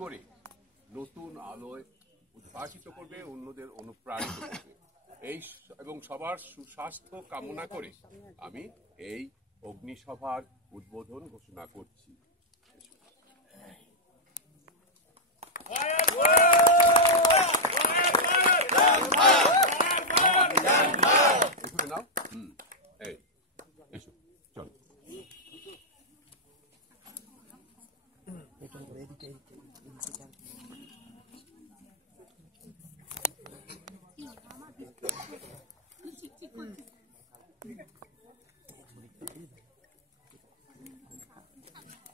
করে নতুন আলোয় উদ্ভাসিত করবে, অন্যদের অনুপ্রাণিত করবে। এবং সবার সুস্বাস্থ্য কামনা করে আমি এই অগ্নিসভার উদ্বোধন ঘোষণা করছি।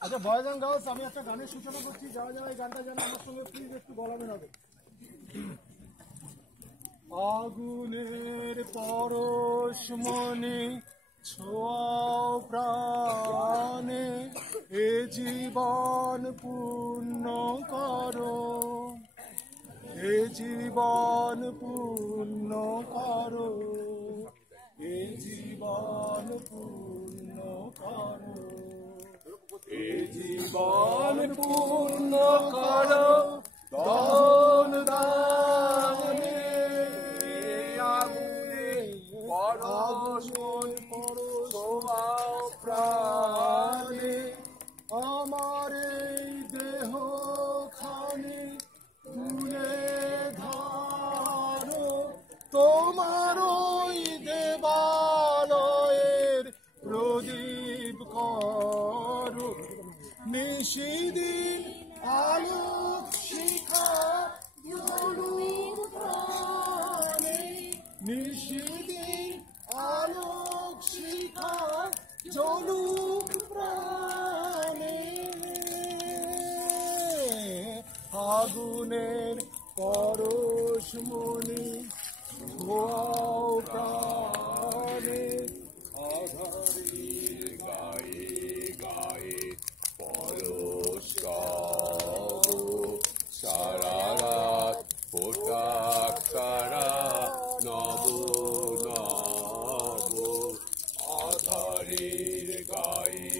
আচ্ছা বয়েজ অ্যান্ড গার্লস, আমি একটা গানের সূচনা করছি। যারা যারা এই গানটা জানে আমার সঙ্গে প্লিজ একটু বলাবেন হবে। আগুনের পরশমণি ছোঁয়াও প্রাণে, এ জীবন পূর্ণ করো, এ জীবন পূর্ণ করো, এ জীবন পূর্ণ করো, এ জীবন পূর্ণ করো দহন দানে, আগুনে পরশমণি ছোঁয়াও প্রাণে, আমার এই দেহ খানি তুলে ধরো, তোমার ওই দেবালয়ের প্রদীপ করো, নিশিদিন আলোক শিখা জ্বলুক প্রাণে, নিশিদিন আলোক শিখা জ্বলুক প্রাণে, আগুনের পরশমণি ছোঁয়াও প্রাণে, আধারের গায়ে গায়ে পরশ গাবো, সারা রাত ফোঁটা তারা নব নব, আধারের গায়ে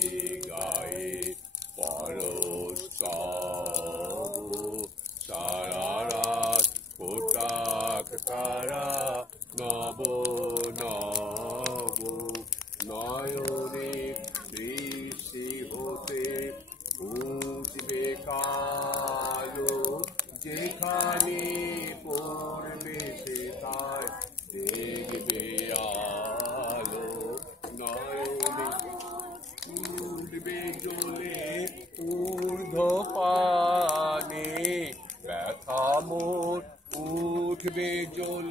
গায়ে পরশ গাবো, সারা রাত ফোঁটা তারা নব নব, নয়নে দৃষ্টি হতে বুঝবে কালো, যেখানে পড়বে সে তাই দেখবে আলো, নয়নে উঠবে জ্বলে ঊর্ধ্ব পানে, ব্যথা মোর উঠবে জ্বলে